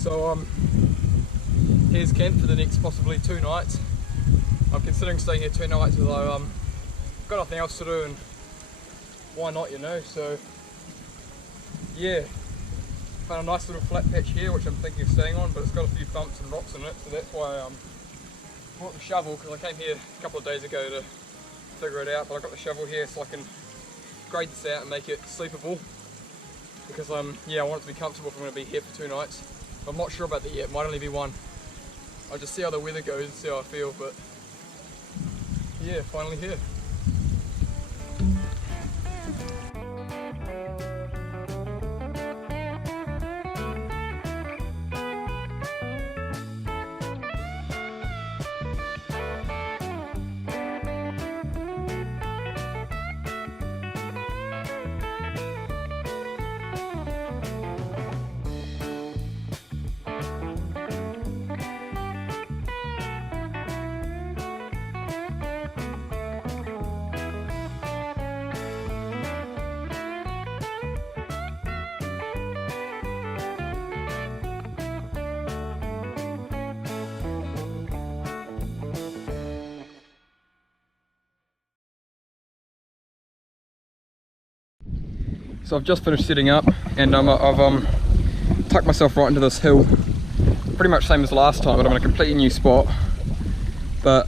So here's camp for the next possibly 2 nights. I'm considering staying here 2 nights, although I've got nothing else to do, and why not, you know? So yeah, found a nice little flat patch here which I'm thinking of staying on, but it's got a few bumps and rocks in it, so that's why I brought the shovel, because I came here a couple of days ago to figure it out. But I got the shovel here so I can grade this out and make it sleepable, because yeah, I want it to be comfortable if I'm going to be here for 2 nights. I'm not sure about that yet, might only be 1. I'll just see how the weather goes and see how I feel, but yeah, finally here. So I've just finished setting up, and I've tucked myself right into this hill, pretty much same as last time, but I'm in a completely new spot. But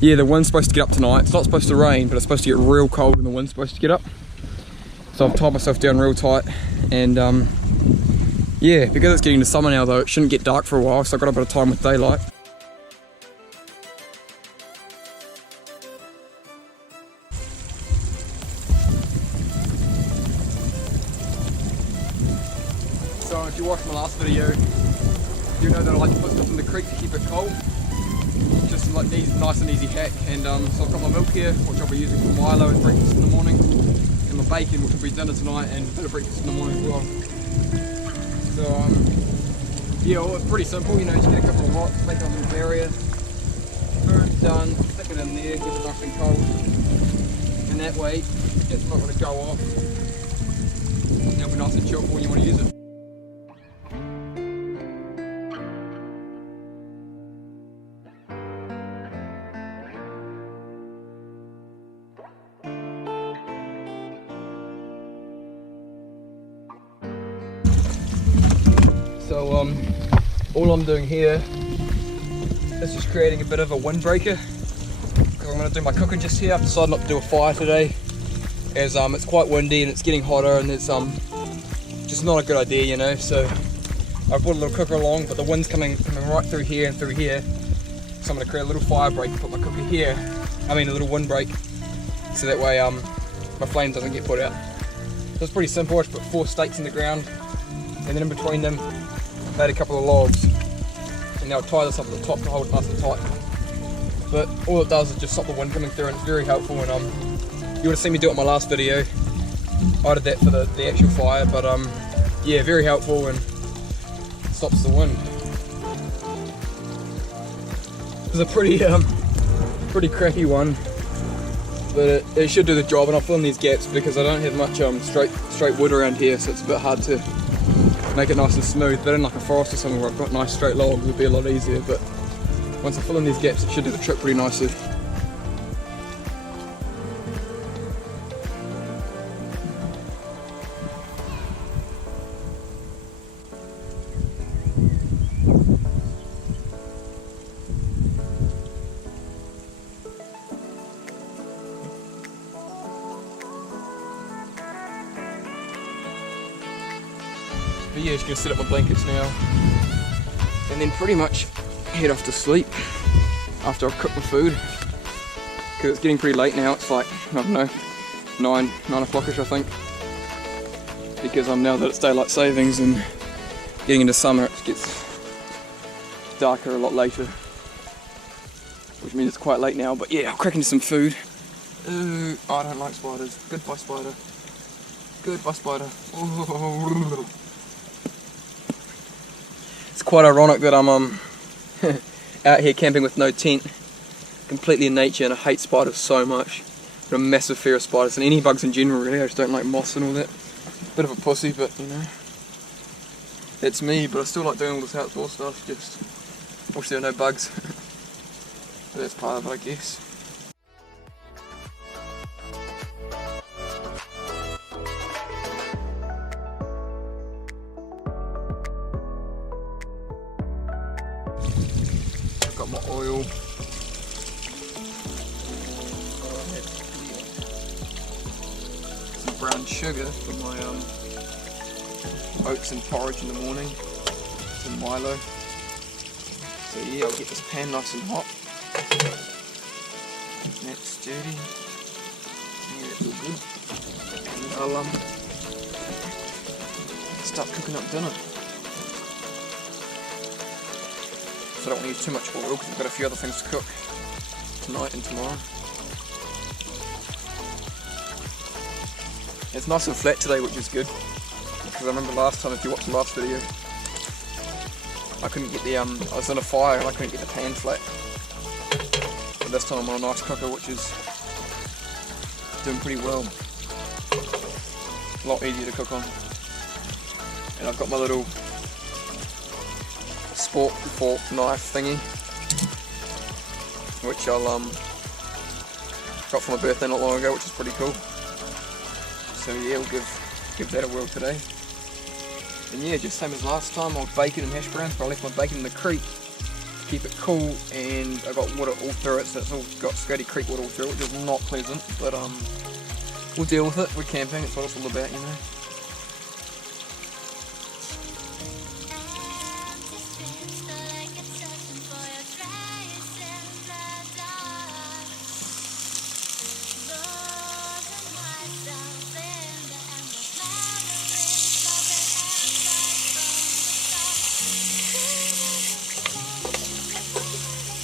yeah, the wind's supposed to get up tonight. It's not supposed to rain, but it's supposed to get real cold and the wind's supposed to get up. So I've tied myself down real tight, and yeah, because it's getting to summer now though, it shouldn't get dark for a while, so I've got a bit of time with daylight. So if you watched my last video, you know that I like to put stuff in the creek to keep it cold. Just like nice and easy hack. And so I've got my milk here, which I'll be using for Milo and breakfast in the morning, and my bacon, which will be dinner tonight, and a bit of breakfast in the morning as well. So yeah, well, it's pretty simple. You know, just get a couple of rocks, make a little barrier, burn done, stick it in there, get it nice and cold, and that way it's not going to go off. And it'll be nice and chill for when you want to use it. So all I'm doing here is just creating a bit of a windbreaker, because I'm going to do my cooking just here. I've decided not to do a fire today, as it's quite windy and it's getting hotter, and it's just not a good idea, you know. So I brought a little cooker along, but the wind's coming right through here and through here, so I'm going to create a little fire break and put my cooker here, a little windbreak, so that way my flame doesn't get put out. So it's pretty simple. I just put 4 stakes in the ground, and then in between them I had a couple of logs, and now I'll tie this up at the top to hold it nice and tight. But all it does is just stop the wind coming through, and it's very helpful. And you would have seen me do it in my last video. I did that for the actual fire, but yeah, very helpful and stops the wind. It's a pretty crappy one, but it should do the job. And I'll fill in these gaps because I don't have much straight wood around here, so it's a bit hard to make it nice and smooth. But in like a forest or something where I've got nice straight logs, it'll be a lot easier. But once I fill in these gaps, it should do the trick pretty nicely. But yeah, just gonna set up my blankets now, and then pretty much head off to sleep after I've cooked my food, because it's getting pretty late now. It's like, I don't know, 9 o'clock-ish I think, because now that it's daylight savings and getting into summer, it gets darker a lot later, which means it's quite late now. But yeah, I'll crack into some food. Ooh, I don't like spiders. Goodbye spider. Goodbye spider. Ooh. It's quite ironic that I'm out here camping with no tent, completely in nature, and I hate spiders so much. I've got a massive fear of spiders, and any bugs in general really. I just don't like moths and all that. Bit of a pussy, but you know. It's me, but I still like doing all this outdoor stuff, just wish there were no bugs. But that's part of it, I guess. I've got my oil. Some brown sugar for my oats and porridge in the morning. Some Milo. So yeah, I'll get this pan nice and hot. That's sturdy. Yeah, that's all good. And I'll start cooking up dinner. So I don't want to use too much oil because I've got a few other things to cook tonight and tomorrow. It's nice and flat today, which is good. Because I remember last time, if you watched the last video, I couldn't get the, I was on a fire and I couldn't get the pan flat. But this time I'm on a nice cooker, which is doing pretty well. A lot easier to cook on. And I've got my little sport fork knife thingy, which I'll got for my birthday not long ago, which is pretty cool. So yeah, we'll give that a whirl today. And yeah, just same as last time, I'll bacon and hash browns, but I left my bacon in the creek to keep it cool, and I got water all through it, so it's all got Scotty Creek water all through it, which is not pleasant, but we'll deal with it. We're camping, it's what it's all about, you know.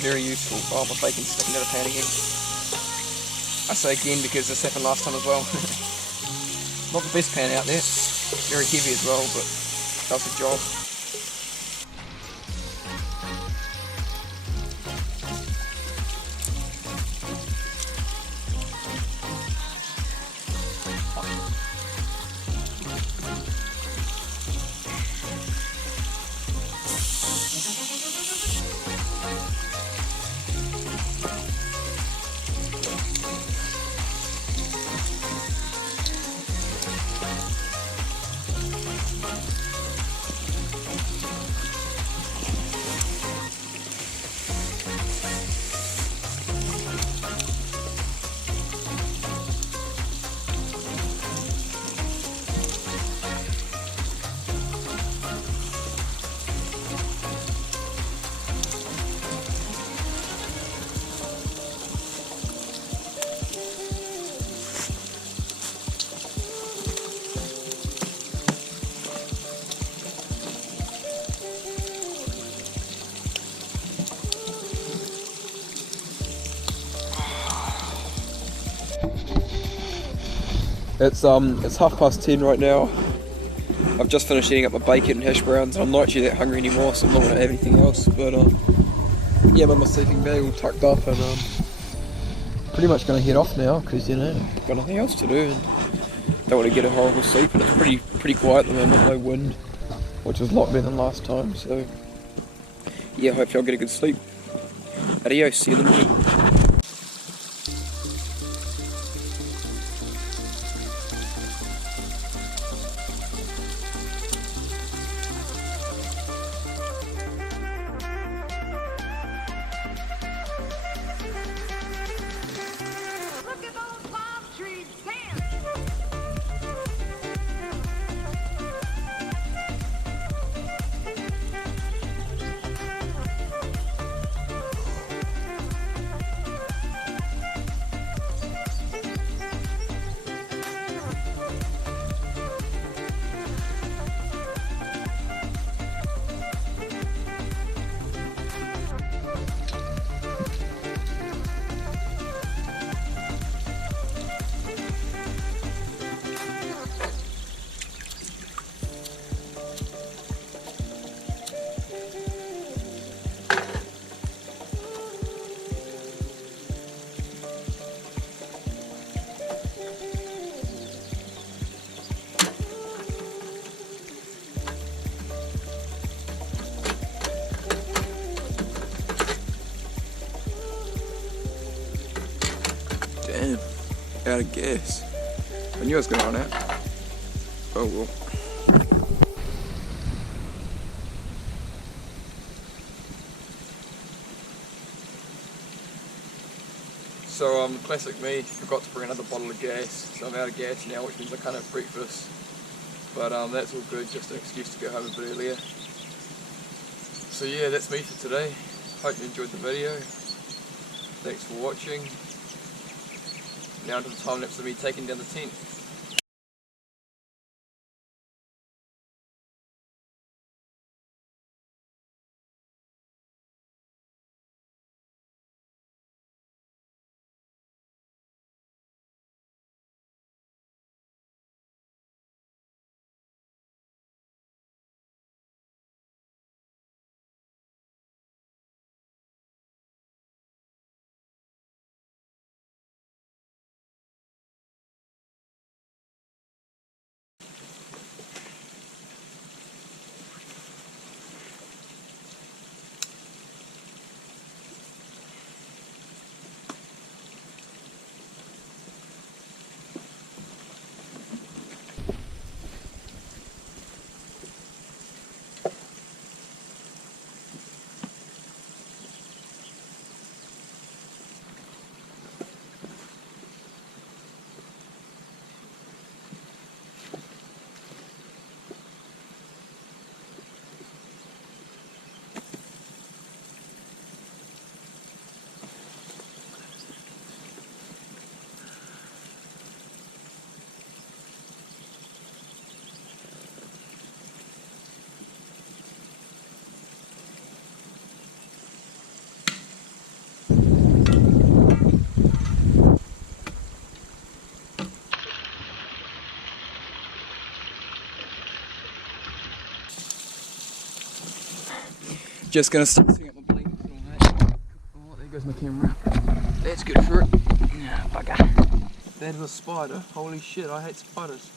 Very useful. Oh, my bacon's sticking to the pan again. I say again because this happened last time as well. Not the best pan out there. Very heavy as well, but does the job. It's 10:30 right now. I've just finished eating up my bacon and hash browns. I'm not actually that hungry anymore, so I'm not going to have anything else. But yeah, I'm in my sleeping bag all tucked up, and pretty much going to head off now because, you know, I've got nothing else to do and don't want to get a horrible sleep. And it's pretty quiet at the moment, no wind, which is a lot better than last time. So yeah, hopefully I'll get a good sleep. Adios, see you in the morning. out of gas. I knew I was going to run out. Oh well. So classic me, forgot to bring another bottle of gas, so I'm out of gas now, which means I can't have breakfast. But that's all good, just an excuse to go home a bit earlier. So yeah, that's me for today. Hope you enjoyed the video. Thanks for watching. Now to the time lapse of me taking down the tent. Just gonna start setting up my blankets and all that. Oh, there goes my camera. That's good for it. Bugger. That is a spider. Holy shit, I hate spiders.